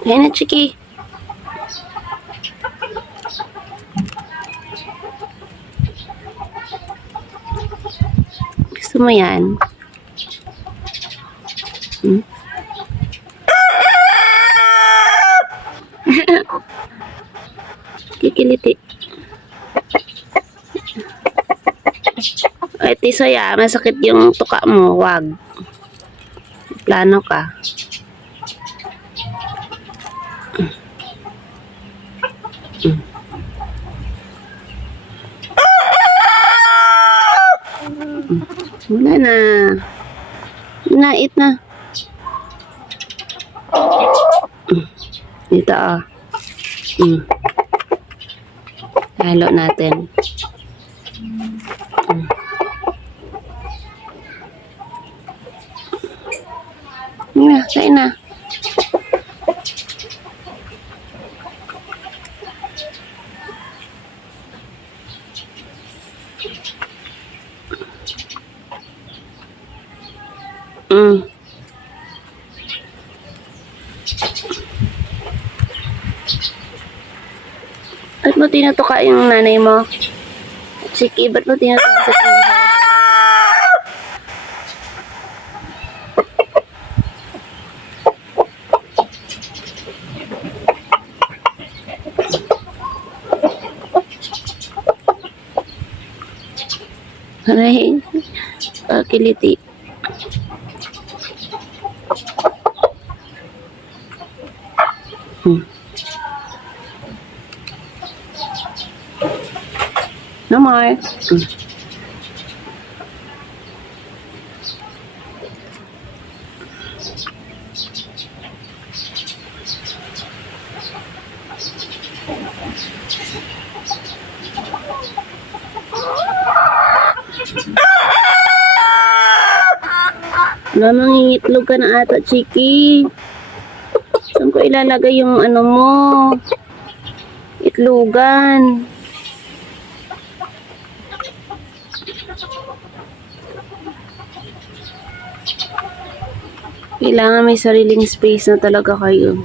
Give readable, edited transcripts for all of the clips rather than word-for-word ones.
Ayan na, Chiki. Gusto mo yan? Hmm? Kikiliti. Ay, Tisoy, masakit yung tuka mo. Wag. Plano ka. Wala na. Nait na. Dito, oh. Halo natin. Kain na. Ba't mo tinutuka yung nanay mo? Chiki, ba't mo tinutuka sa pinto? Aray, kiliti. No more. Mangingitlog ka na ata, Chiki. Saan ko ilalagay yung ano mo? Itlogan. Kailangan may sariling space na talaga kayo.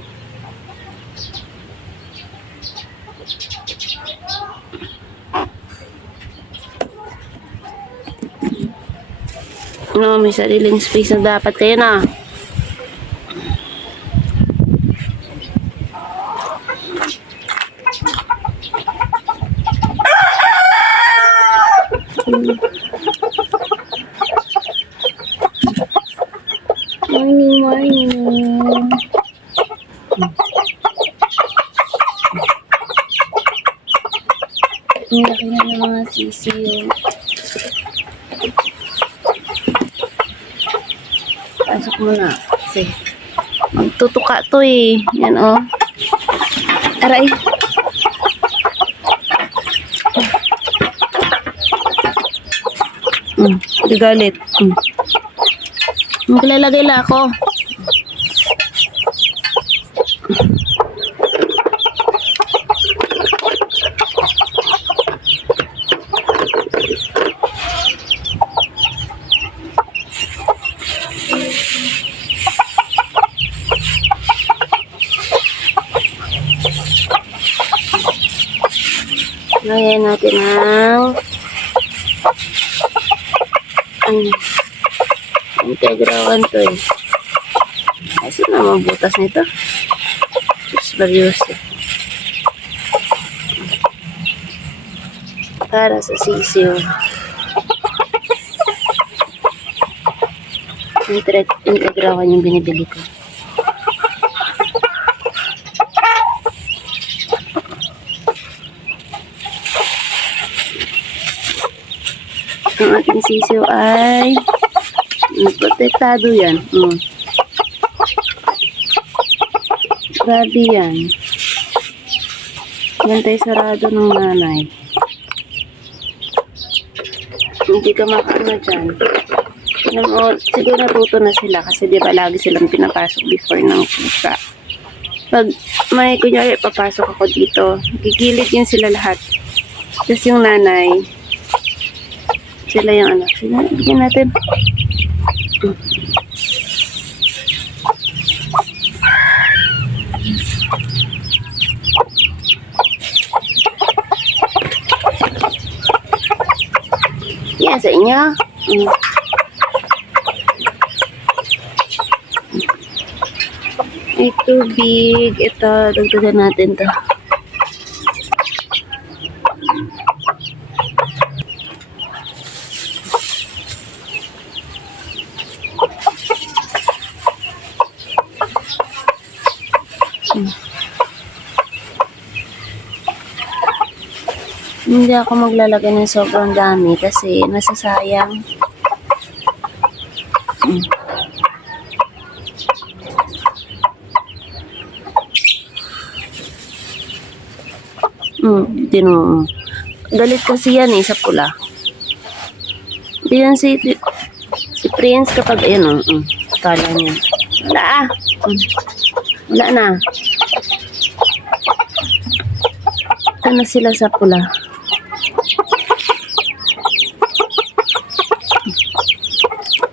No, may sariling space na dapat kayo na. Morning, morning. Ang laki na ng mga sisiyo. Pasok mo na. Kasi magtutuka to eh. Yan oh. Aray. Galit. Maglalagay lang ako. Lagyan natin ang integrawan to eh. Kasi naman butas nito. Just various eh. Para sa sisiyo. Integrawan yung binibili ko. Ang ating sisiyo ay protektado yan. Grabe yan. Bantay sarado ng nanay. Hindi ka makaano dyan. Siguro natuto na sila kasi di ba lagi silang pinapasok before ng pusa. Pag may kunyari papasok ako dito, gigilid yun sila lahat. Tapos yung nanay, sila yung anak. Sila, bigyan natin. yan sa inyo? Mm. Ay, tubig. Ito, dagdagan natin to. Hindi ako maglalagay ng sobrang dami kasi nasasayang. Tino. Galit kasi yan sa pula. Hindi yan si Prince kapag ayan kala niya. Wala Wala na. Ito na sila sa pula.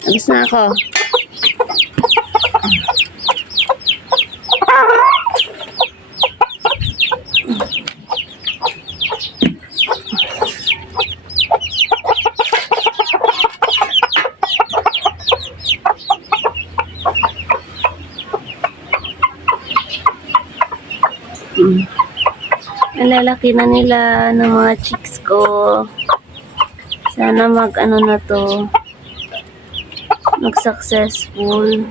Abis na ako. Ang lalaki na nila ng mga chicks ko. Sana na to. Mag-successful.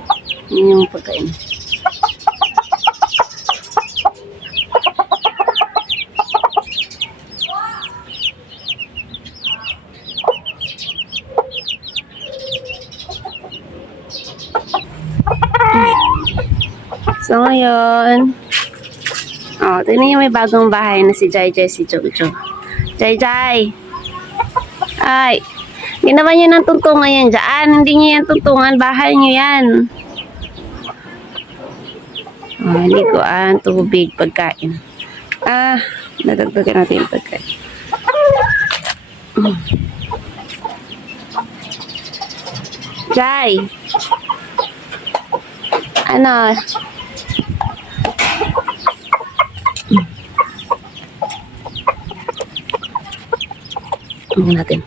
Yun yung pagkain. So ngayon, tingnan niyo may bagong bahay na si Jai Jai, si Jojo. Jai Jai! Ay! Ginawa niyo ng tuntungan yan dyan. Hindi niyo yan tuntungan. Bahay niyo yan. Liguan, tubig, pagkain. Nadagdagan natin yung pagkain. Jai! Ano? Natin.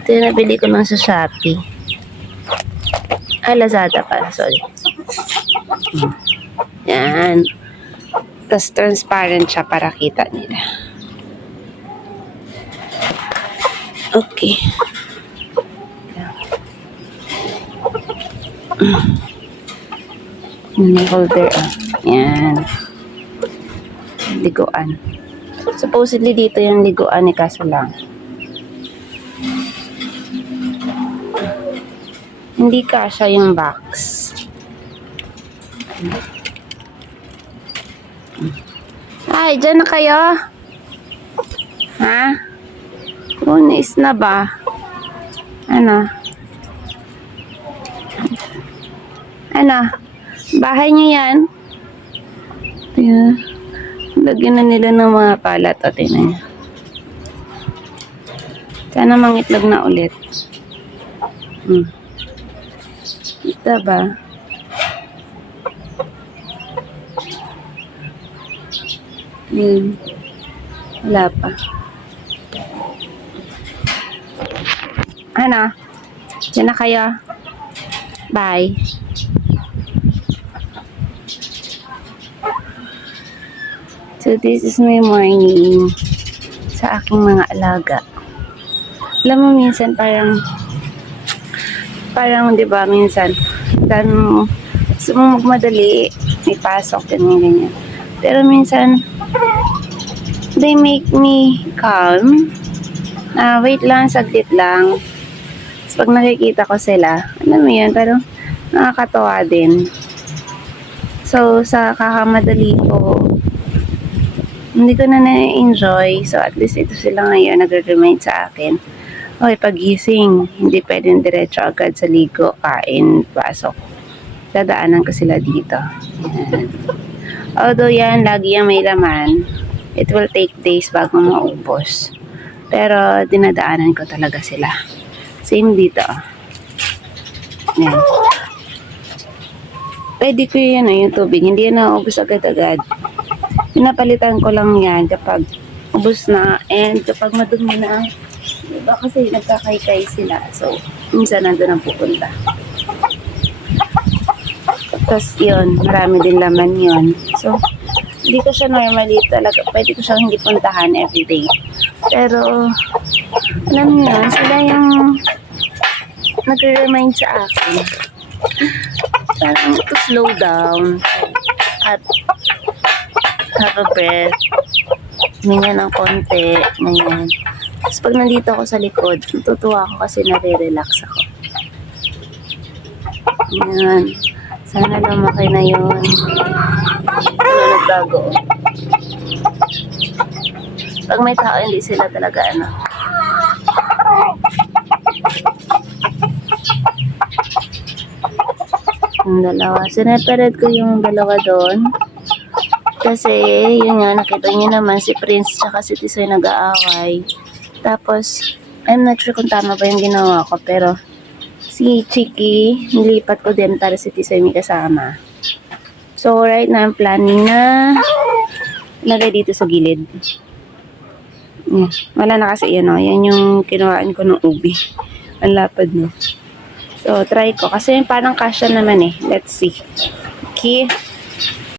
Ito yung nabili ko lang sa Shopee. Lazada pala, sorry. Yan. Tapos transparent siya para kita nila. Okay. May holder. Yan. Liguan. Supposedly dito yung liguan ni kaso lang. Hindi kasya yung box. Ay, dyan na kayo? Ha? Unis na ba? Ano? Bahay niyo yan? Ayan. Lagyan na nila ng mga palat. O, tingnan niyo. Sana mangitlog na ulit. Ito ba? Wala pa. Diyan na kayo. Bye. So, this is my morning sa aking mga alaga. Alam mo, minsan parang, di ba, minsan, gusto mo magmadali, may pasok, ganyan. Pero minsan, they make me calm. Wait lang, saglit lang. So, pag nakikita ko sila, alam mo yan, pero nakakatawa din. So, sa kakamadali ko, hindi ko na na-enjoy. So, at least ito sila ngayon, nag-remind sa akin. Okay, pagising, hindi pwedeng diretso agad sa ligo, kain, pasok. Dadaanan ko sila dito. Yan. Although yan, lagi yung may laman, it will take days bago maubos. Pero, dinadaanan ko talaga sila. Same dito. Yan. Pwede ko yun, yung tubig. Hindi yan naubos agad-agad. Pinapalitan ko lang yan kapag ubos na and kapag madumi na. Diba kasi nagkakaykay sila. So, minsan nandun ang pupunta. Tapos yun, marami din laman yun. So, hindi ko siya normally talaga, pwede ko siyang hindi puntahan everyday. Pero, alam niyo yun, sila yung nagre-remind sa akin. Parang to slow down at have a breath. Huminga ng konti, ganyan. Tapos pag nandito ako sa likod, natutuwa ako kasi nare-relax ako. Yan. Sana lumaki na yun. Ano nagbago? Pag may tao, hindi sila talaga ano. Yung dalawa. Sineparate ko yung dalawa doon. Kasi, yun nga, nakita niyo naman si Prince tsaka si Tisoy nag-aaway. Tapos, I'm not sure kung tama ba yung ginawa ko, pero si Chiki, nilipat ko din para si Tisoy may kasama. So, right now, I'm planning na lagay dito sa gilid. Yeah. Wala na kasi yan, o. Yan yung kinuhaan ko ng ubi. Ang lapad, no? So, try ko. Kasi parang kasya naman eh. Let's see. Okay.